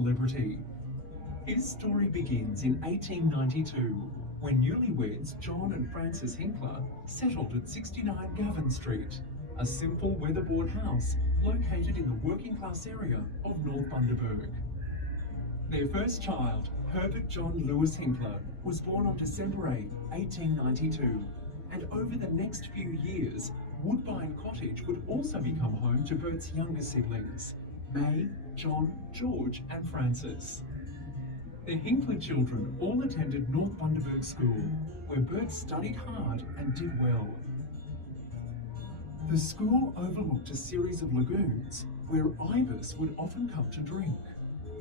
celebrity. His story begins in 1892, when newlyweds John and Frances Hinkler settled at 69 Gavin Street, a simple weatherboard house located in the working-class area of North Bundaberg. Their first child, Herbert John Lewis Hinkler, was born on December 8, 1892, and over the next few years, Woodbine Cottage would also become home to Bert's younger siblings, May, John, George and Frances. The Hinkler children all attended North Bundaberg School, where Bert studied hard and did well. The school overlooked a series of lagoons where ibis would often come to drink.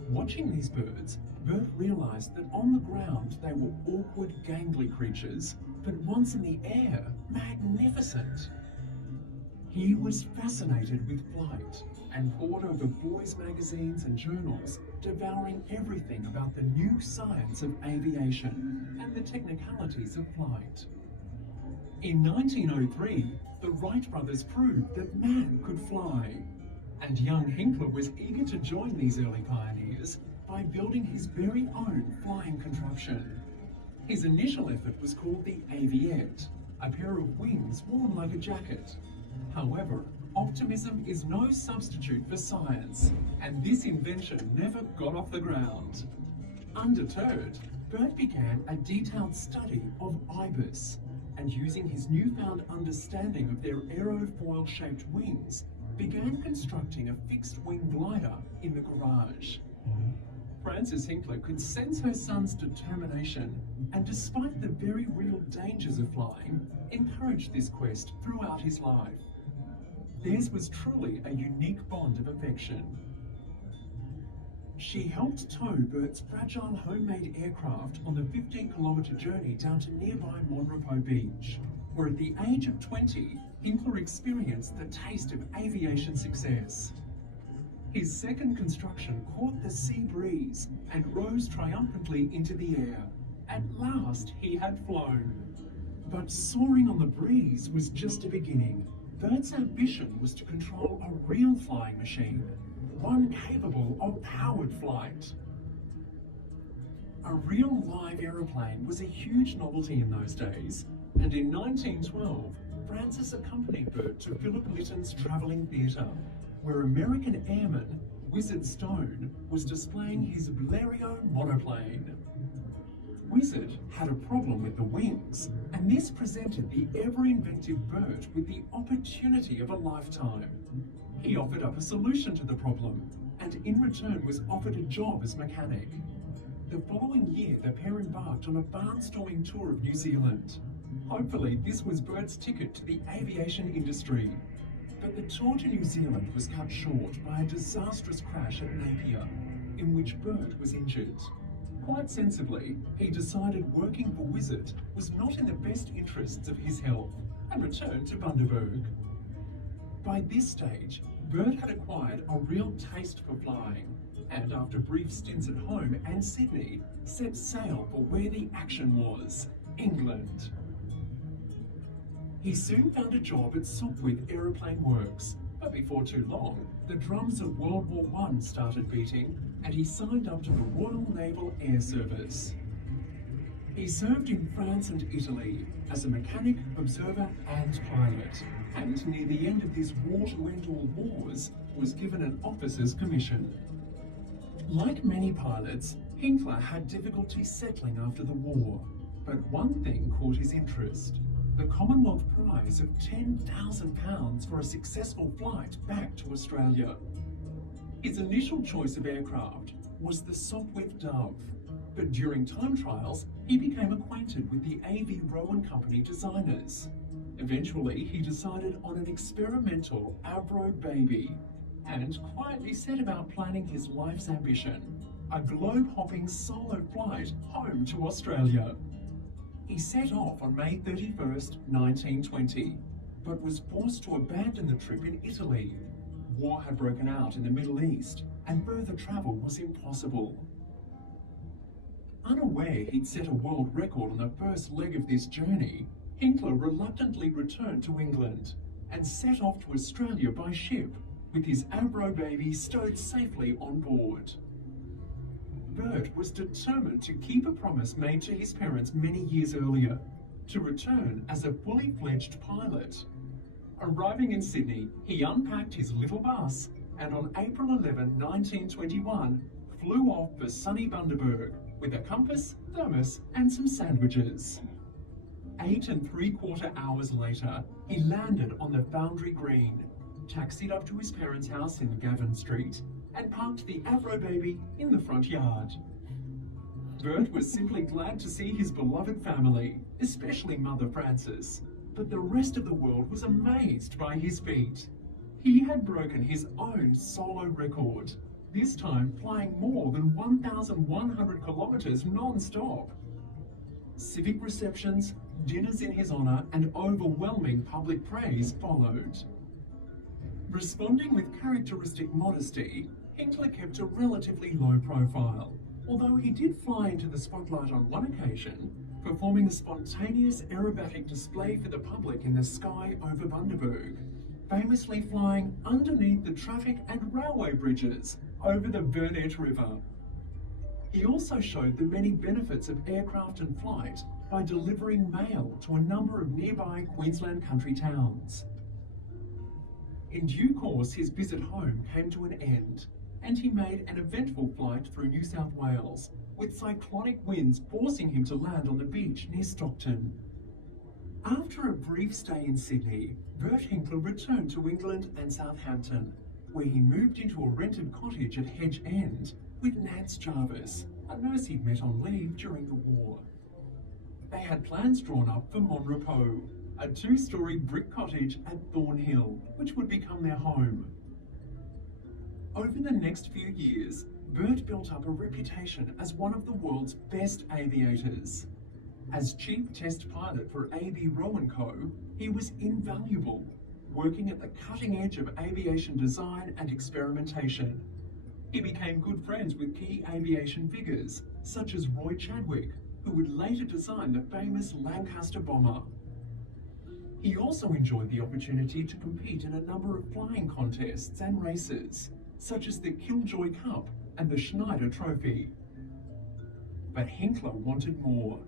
Watching these birds, Bert realised that on the ground they were awkward, gangly creatures, but once in the air, magnificent. He was fascinated with flight and pored over boys' magazines and journals, devouring everything about the new science of aviation and the technicalities of flight. In 1903, the Wright brothers proved that man could fly, and young Hinkler was eager to join these early pioneers by building his very own flying contraption. His initial effort was called the aviator, a pair of wings worn like a jacket. However, optimism is no substitute for science, and this invention never got off the ground. Undeterred, Bert began a detailed study of ibis, and using his newfound understanding of their aerofoil-shaped wings, began constructing a fixed-wing glider in the garage. Frances Hinkler could sense her son's determination, and despite the very real dangers of flying, encouraged this quest throughout his life. Theirs was truly a unique bond of affection. She helped tow Bert's fragile homemade aircraft on the 15-kilometre journey down to nearby Monrepo Beach, where at the age of 20, Hinkler experienced the taste of aviation success. His second construction caught the sea breeze and rose triumphantly into the air. At last, he had flown. But soaring on the breeze was just a beginning. Bert's ambition was to control a real flying machine, one capable of powered flight. A real live aeroplane was a huge novelty in those days, and in 1912, Frances accompanied Bert to Philip Lytton's Travelling Theatre, where American airman Wizard Stone was displaying his Blériot monoplane. Wizard had a problem with the wings, and this presented the ever-inventive Bert with the opportunity of a lifetime. He offered up a solution to the problem, and in return was offered a job as mechanic. The following year, the pair embarked on a barnstorming tour of New Zealand. Hopefully, this was Bert's ticket to the aviation industry. But the tour to New Zealand was cut short by a disastrous crash at Napier, in which Bert was injured. Quite sensibly, he decided working for Wizard was not in the best interests of his health and returned to Bundaberg. By this stage, Bert had acquired a real taste for flying, and after brief stints at home and Sydney, set sail for where the action was, England. He soon found a job at Sopwith Aeroplane Works, but before too long, the drums of World War I started beating, and he signed up to the Royal Naval Air Service. He served in France and Italy as a mechanic, observer and pilot, and near the end of this war-to-end-all wars, was given an officer's commission. Like many pilots, Hinkler had difficulty settling after the war, but one thing caught his interest: the Commonwealth prize of £10,000 for a successful flight back to Australia. His initial choice of aircraft was the Sopwith Dove, but during time trials, he became acquainted with the A.V. Rowan Company designers. Eventually, he decided on an experimental Avro Baby, and quietly set about planning his life's ambition, a globe-hopping solo flight home to Australia. He set off on May 31st, 1920, but was forced to abandon the trip in Italy. War had broken out in the Middle East, and further travel was impossible. Unaware he'd set a world record on the first leg of this journey, Hinkler reluctantly returned to England and set off to Australia by ship, with his Avro Baby stowed safely on board. Bert was determined to keep a promise made to his parents many years earlier, to return as a fully fledged pilot. Arriving in Sydney, he unpacked his little bus and on April 11, 1921, flew off for sunny Bundaberg with a compass, thermos and some sandwiches. 8 3/4 hours later, he landed on the Foundry Green, taxied up to his parents' house in Gavin Street and parked the Avro baby in the front yard. Bert was simply glad to see his beloved family, especially Mother Frances, but the rest of the world was amazed by his feat. He had broken his own solo record, this time flying more than 1,100 kilometres non-stop. Civic receptions, dinners in his honour and overwhelming public praise followed. Responding with characteristic modesty, Hinkler kept a relatively low profile, although he did fly into the spotlight on one occasion, performing a spontaneous aerobatic display for the public in the sky over Bundaberg, famously flying underneath the traffic and railway bridges over the Burnett River. He also showed the many benefits of aircraft and flight by delivering mail to a number of nearby Queensland country towns. In due course, his visit home came to an end, and he made an eventful flight through New South Wales, with cyclonic winds forcing him to land on the beach near Stockton. After a brief stay in Sydney, Bert Hinkler returned to England and Southampton, where he moved into a rented cottage at Hedge End with Nance Jarvis, a nurse he'd met on leave during the war. They had plans drawn up for Monrepo, a 2-storey brick cottage at Thornhill, which would become their home. Over the next few years, Bert built up a reputation as one of the world's best aviators. As chief test pilot for AB Rowe & Co., he was invaluable, working at the cutting edge of aviation design and experimentation. He became good friends with key aviation figures, such as Roy Chadwick, who would later design the famous Lancaster bomber. He also enjoyed the opportunity to compete in a number of flying contests and races, such as the Killjoy Cup and the Schneider Trophy. But Hinkler wanted more.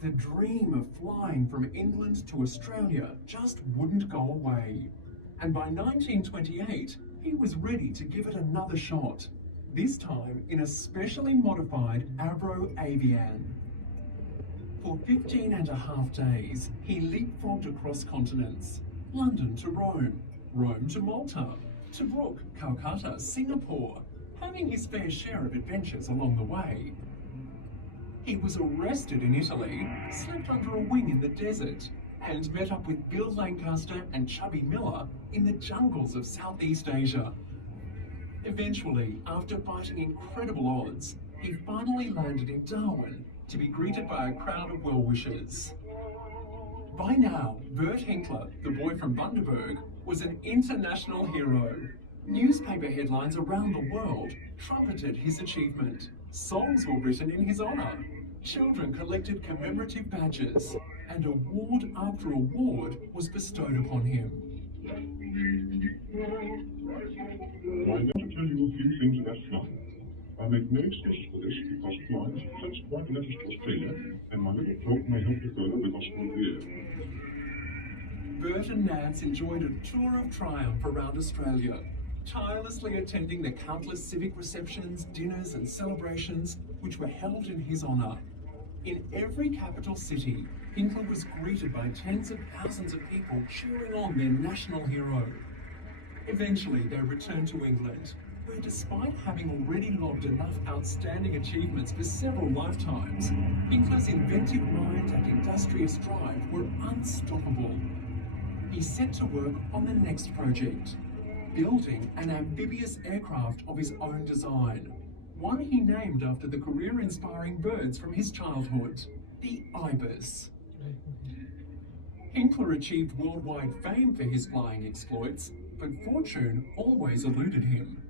The dream of flying from England to Australia just wouldn't go away. And by 1928, he was ready to give it another shot, this time in a specially modified Avro Avian. For 15.5 days, he leapfrogged across continents, London to Rome, Rome to Malta, Tobruk, Calcutta, Singapore, having his fair share of adventures along the way. He was arrested in Italy, slept under a wing in the desert, and met up with Bill Lancaster and Chubby Miller in the jungles of Southeast Asia. Eventually, after fighting incredible odds, he finally landed in Darwin to be greeted by a crowd of well-wishers. By now, Bert Hinkler, the boy from Bundaberg, was an international hero. Newspaper headlines around the world trumpeted his achievement. Songs were written in his honour. Children collected commemorative badges, and award after award was bestowed upon him. I'm going to tell you a few things about flying. I make no excuses for this because flying is such quite letters to Australia, and my little talk may help you further the gospel of the air. Bert and Nance enjoyed a tour of triumph around Australia, tirelessly attending the countless civic receptions, dinners and celebrations which were held in his honour. In every capital city, Hinkler was greeted by tens of thousands of people cheering on their national hero. Eventually, they returned to England, where despite having already logged enough outstanding achievements for several lifetimes, Hinkler's inventive mind and industrious drive were unstoppable. He set to work on the next project, building an amphibious aircraft of his own design, one he named after the career-inspiring birds from his childhood, the ibis. Hinkler achieved worldwide fame for his flying exploits, but fortune always eluded him.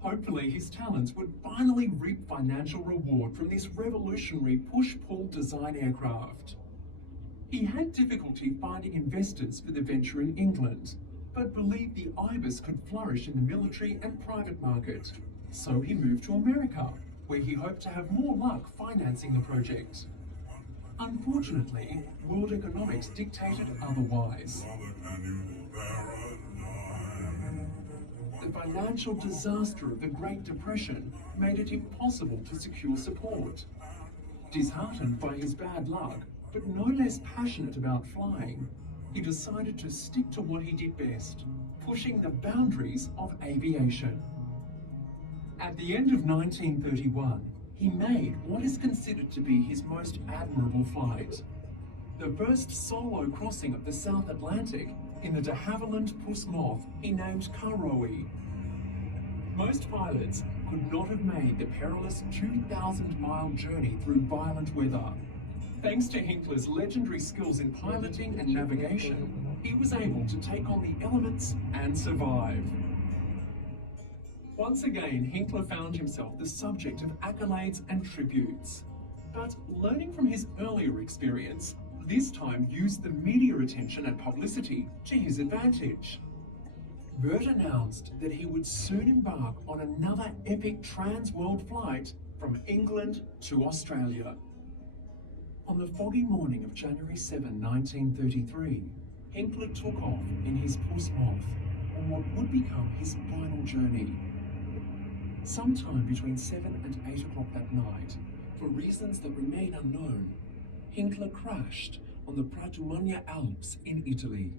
Hopefully his talents would finally reap financial reward from this revolutionary push-pull design aircraft. He had difficulty finding investors for the venture in England, but believed the ibis could flourish in the military and private market. So he moved to America, where he hoped to have more luck financing the project. Unfortunately, world economics dictated otherwise. The financial disaster of the Great Depression made it impossible to secure support. Disheartened by his bad luck, but no less passionate about flying, he decided to stick to what he did best, pushing the boundaries of aviation. At the end of 1931, he made what is considered to be his most admirable flight. The first solo crossing of the South Atlantic in the de Havilland Puss Moth he named Karoe. Most pilots could not have made the perilous 2,000-mile journey through violent weather. Thanks to Hinkler's legendary skills in piloting and navigation, he was able to take on the elements and survive. Once again, Hinkler found himself the subject of accolades and tributes. But learning from his earlier experience, this time used the media attention and publicity to his advantage. BERT announced that he would soon embark on another epic trans-world flight from England to Australia. On the foggy morning of January 7, 1933, Hinkler took off in his Puss Moth on what would become his final journey. Sometime between 7 and 8 o'clock that night, for reasons that remain unknown, Hinkler crashed on the Pratumagna Alps in Italy.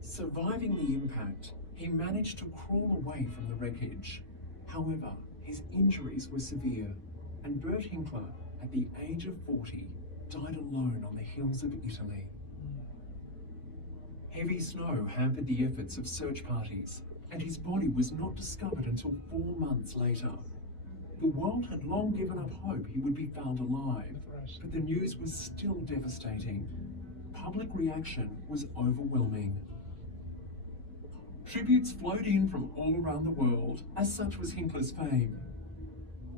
Surviving the impact, he managed to crawl away from the wreckage. However, his injuries were severe, and BERT Hinkler, at the age of 40, died alone on the hills of Italy. Heavy snow hampered the efforts of search parties, and his body was not discovered until 4 months later. The world had long given up hope he would be found alive, but the news was still devastating. Public reaction was overwhelming. Tributes flowed in from all around the world, as such was Hinkler's fame.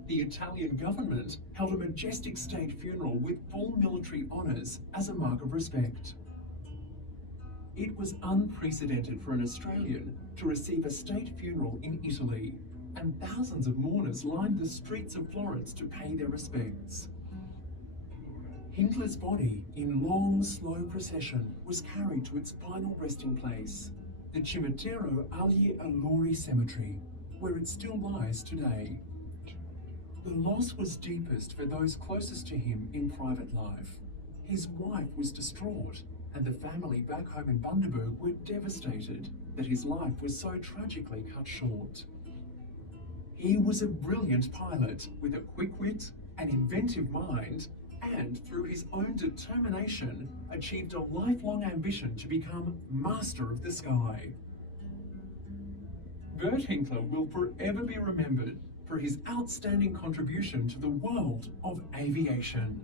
The Italian government held a majestic state funeral with full military honours as a mark of respect. It was unprecedented for an Australian to receive a state funeral in Italy, and thousands of mourners lined the streets of Florence to pay their respects. Hinkler's body, in long, slow procession, was carried to its final resting place, the Cimitero agli Allori Cemetery, where it still lies today. The loss was deepest for those closest to him in private life. His wife was distraught, and the family back home in Bundaberg were devastated that his life was so tragically cut short. He was a brilliant pilot with a quick wit, an inventive mind, and through his own determination, achieved a lifelong ambition to become master of the sky. BERT Hinkler will forever be remembered for his outstanding contribution to the world of aviation.